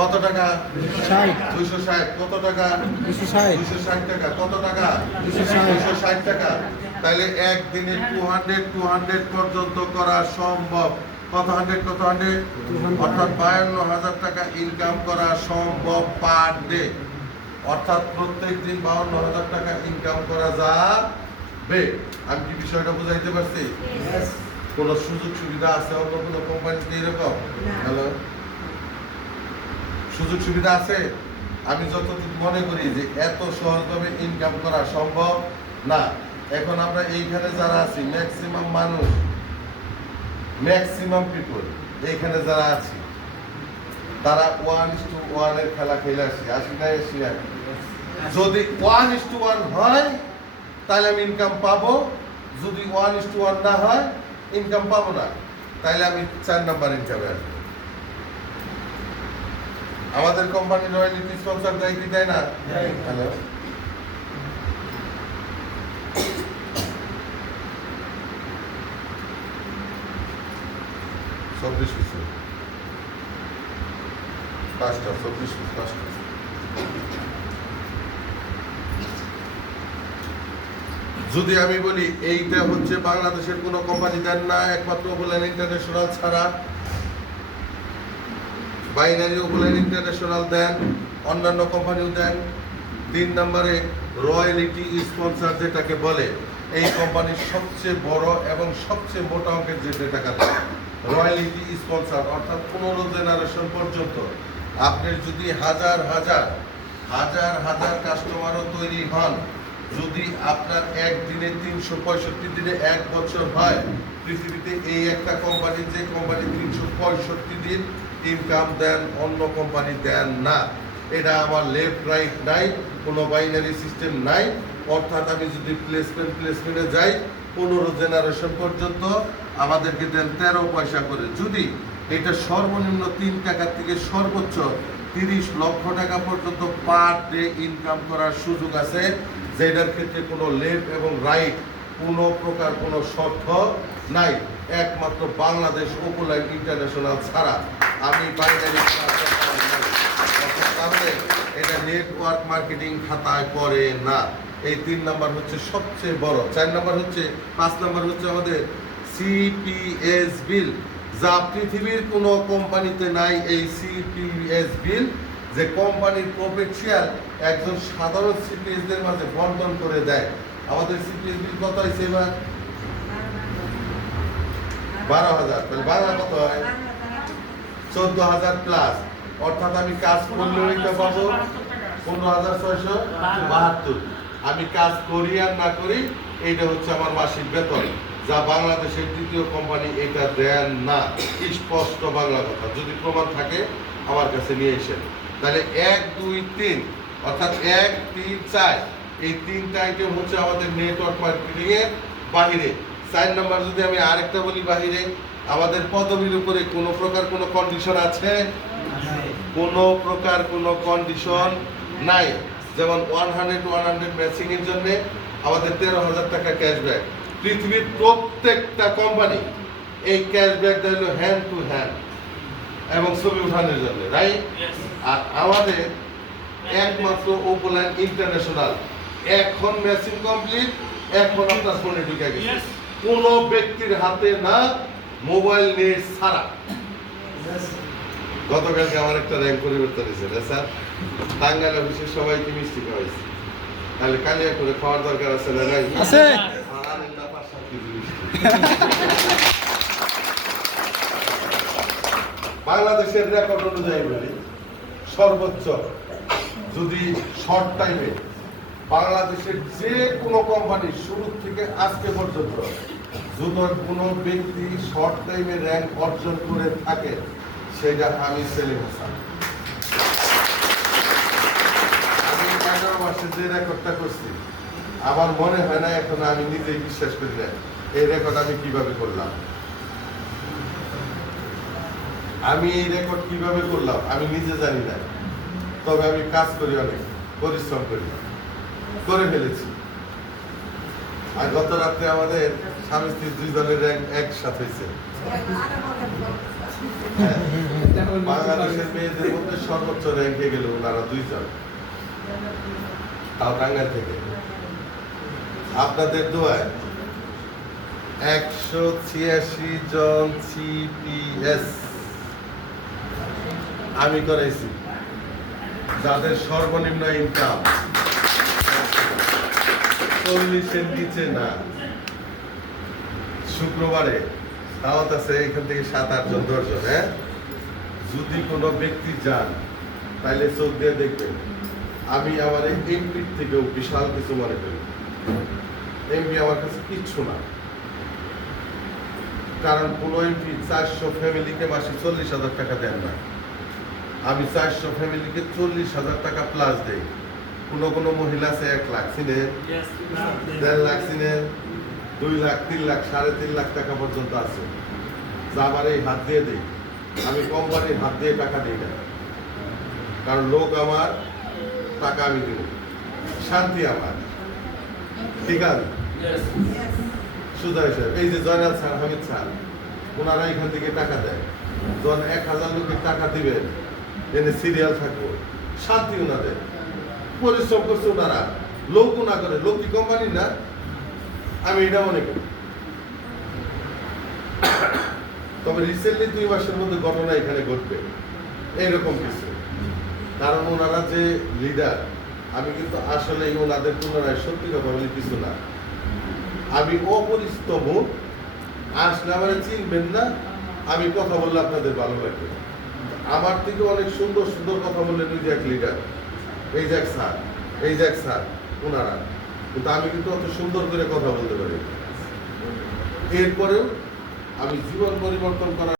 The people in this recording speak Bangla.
কত টাকা? দুইশো ষাট। কত টাকা? দুইশো ষাট। টাকা। কত টাকা। দুইশো ষাট। টাকা। তাহলে একদিনে টু হান্ড্রেড টু হান্ড্রেড পর্যন্ত করা সম্ভব। কত হান্ড্রেড কত হান্ড্রেড অর্থাৎ বায়ান্ন হাজার টাকা ইনকাম করা সম্ভব পার ডে অর্থাৎ প্রত্যেক দিন বাউন্ন হাজার টাকা ইনকাম করা যাবে। আমি কি বিষয়টা বুঝাইতে পারছি? কোনো সুযোগ সুবিধা আছে অন্য কোনো কোম্পানিতে এরকম? হ্যালো সুযোগ সুবিধা আছে? আমি যতটুকু মনে করি যে এত সহজভাবে ইনকাম করা সম্ভব না। এখন আমরা এইখানে যারা আছি ম্যাক্সিমাম মানুষ ম্যাক্সিমাম পিপল এইখানে যারা আছি, তারা ওয়ান ইস টু ওয়ানের খেলা খেলে আসি আসি না আমি যদি ওয়ান ইস টু ওয়ান হয়, তাহলে আমি ইনকাম পাবো। যদি ওয়ান ইস টু ওয়ান না হয় ইনকাম পাবো না। তাহলে আমি চার নাম্বার ইনকামে আসব। আমাদের কোম্পানি রয়্যালিটি স্পন্সর দেয় কি দেয় না? হ্যালো যদি আমি বলি, এইটা হচ্ছে বাংলাদেশের কোনো কোম্পানি দেন না একমাত্র বলেন ইন্টারন্যাশনাল ছাড়া। বাইনারি ওগুলেন ইন্টারন্যাশনাল দেন, অন্যান্য কোম্পানিও দেন। তিন নম্বরে রয়্যালিটি স্পন্সর যেটাকে বলে, এই কোম্পানির সবচেয়ে বড় এবং সবচেয়ে মোটা অঙ্কের যে টাকা দেয়, রয়্যালিটি স্পন্সর, অর্থাৎ পনেরো জেনারেশন পর্যন্ত। আপনি যদি হাজার হাজার হাজার হাজার কাস্টমারও তৈরি হন, যদি আপনার একদিনে তিনশো পঁয়ষট্টি দিনে এক বছর হয় পৃথিবীতে এই একটা কোম্পানি যে কোম্পানি তিনশো পঁয়ষট্টি দিন ইনকাম দেন, অন্য কোম্পানি দেন না। এটা আমার লেফট রাইট নাই, কোনো বাইনারি সিস্টেম নাই। অর্থাৎ আমি যদি প্লেসমেন্ট প্লেসমেন্টে যাই, পনেরো জেনারেশন পর্যন্ত আমাদেরকে দেন তেরো পয়সা করে। যদি এটা সর্বনিম্ন তিন টাকা থেকে সর্বোচ্চ তিরিশ লক্ষ টাকা পর্যন্ত পার ডে ইনকাম করার সুযোগ আছে, যেটার ক্ষেত্রে কোনো লেফট এবং রাইট কোনো প্রকার কোনো শর্ত নাই। একমাত্র বাংলাদেশ ওপোলাইন ইন্টারন্যাশনাল ছাড়া। আমি বাইনারি এটা নেটওয়ার্ক মার্কেটিং খাতায় পড়ে না। এই তিন নাম্বার হচ্ছে সবচেয়ে বড়। চার নাম্বার হচ্ছে, পাঁচ নাম্বার হচ্ছে আমাদের সিপিএস বিল যা পৃথিবীর কোনো কোম্পানিতে নাই এই সিপিএস বিল যে কোম্পানির প্রফিট শেয়ার একজন সাধারণ সিপিএস দের মাঝে বন্টন করে দেয়। আমাদের সিপিএস বিল কত হয়েছে এবার? বারো হাজার, তাহলে বাংলা কত হয়? চোদ্দ হাজার প্লাস অর্থাৎ আমি কাজ করলেও পাবো পনেরো হাজার ছয়শো বাহাত্তর। আমি কাজ করি আর না করি, এইটা হচ্ছে আমার মাসিক বেতন, যা বাংলাদেশের তৃতীয় কোম্পানি এটা দেন না। স্পষ্ট বাংলা কথা। যদি প্রমাণ থাকে, আমার কাছে নিয়ে এসেন তাহলে এক, দুই, তিন। অর্থাৎ এক, তিন, চার। এই তিনটা আইটেম হচ্ছে আমাদের নেটওয়ার্ক মার্কেটিং এর বাহিরে। চার নাম্বার যদি আমি আরেকটা বলি বাহিরে আমাদের পদবীর উপরে কোনো প্রকার কোনো কন্ডিশন আছে? কোনো প্রকার কোনো কন্ডিশন নাই। যেমন one hundred one hundred matching এর জন্য আমাদের তেরো হাজার টাকা ক্যাশব্যাক পৃথিবীর প্রত্যেকটা কোম্পানি এই ক্যাশব্যাক দিল হ্যান্ড টু হ্যান্ড এবং ছবি উঠানোর জন্য রাইট আর আমাদের একমাত্র ওপোলাইন ইন্টারন্যাশনাল এখন ম্যাচিং কমপ্লিট এখন আপনার ফোনে ঢুকে গেছে। কোনো ব্যক্তির হাতে না মোবাইল নেট ছাড়া গতকালকে আমার একটা র্যাঙ্ক পরিবর্তন হয়েছে রে স্যার? টাঙ্গাইল অফিসের সবাইকে মিষ্টি খাওয়াইছি। তাহলে কালিয়া করে খাওয়ার দরকার আছে না আছে। বাংলাদেশের রেকর্ড অনুযায়ী বলি সর্বোচ্চ যদি শর্ট টাইমে বাংলাদেশের যে কোনো কোম্পানি শুরু থেকে আজকে পর্যন্ত যদি কোনো ব্যক্তি শর্ট টাইমে র্যাঙ্ক অর্জন করে থাকে, সেটা আমি সেলিম হাসান। আমি এগারো মাসে যে রেকর্ডটা করছি, আমার মনে হয় না এখন আমি নিজেই বিশ্বাস করি না, এই রেকর্ড আমি কীভাবে করলাম। আমি এই রেকর্ড কীভাবে করলাম, আমি নিজে জানি না, তবে আমি কাজ করি অনেক, পরিশ্রম করি। করে ফেলেছি। আর গত রাত্রে আমাদের স্বামী স্ত্রী দুই দলের একসাথে হয়েছে। হ্যাঁ। বাংলাদেশের মেয়েদের মধ্যে সর্বোচ্চ গেল ওনারা তাও থেকে। আপনাদের দোয়ায় একশো ছিয়াশি জন সিপিএস আমি করাইছি যাদের সর্বনিম্ন ইনকাম চল্লিশের নিচে না শুক্রবারে। আছে এখান থেকে সাত হ্যাঁ? যদি কোনো ব্যক্তি যান তাহলে চোখ দিয়ে দেখবেন। আমি আমার এই এমপির থেকেও বিশাল কিছু মনে করি। এমপি আমার কাছে কিচ্ছু না। কারণ কোনো এমপি চারশো ফ্যামিলিকে মাসে চল্লিশ হাজার টাকা দেন না। আমি চারশো ফ্যামিলিকে চল্লিশ হাজার টাকা প্লাস দেই। কোনো কোনো মহিলা আছে এক লাখ চিনে দেড় লাখ চিনে দুই লাখ তিন লাখ সাড়ে তিন লাখ টাকা পর্যন্ত আছে। যা আমার এই হাত দিয়ে দিই। আমি কোম্পানির হাত দিয়ে টাকা দিই না। কারণ লোক আমার টাকা আমি দিব। শান্তি আমার। ঠিক আছে? সুদা হিসাবে এই যে জয়নাল স্যার হামিদ স্যার ওনারা এখান থেকে টাকা দেয়। যখন এক হাজার লোকের টাকা দিবেন এনে সিরিয়াল থাকব। শান্তি ওনাদের। পরিশ্রম করছে ওনারা। লোক না করে, লোক কি কোম্পানির না? আমি এটা মনে করি। তবে রিসেন্টলি দুই মাসের মধ্যে ঘটনা এখানে ঘটবে। এইরকম কিছু। কারণ ওনারা যে লিডার আমি কিন্তু আসলে ওনাদের তুলনায় সত্যি কথা বলি কিছু না। আমি অপরিচিত মুখ আসলে আমার চিনবেন না, আমি কথা বললে আপনাদের ভালো লাগবে। আমার থেকে অনেক সুন্দর সুন্দর কথা বললেন ওই যে এক লিডার এই যাক স্যার, এই যাক স্যার, ওনারা। কিন্তু আমি কিন্তু অত সুন্দর করে কথা বলতে পারি এরপরেও আমি জীবন পরিবর্তন করার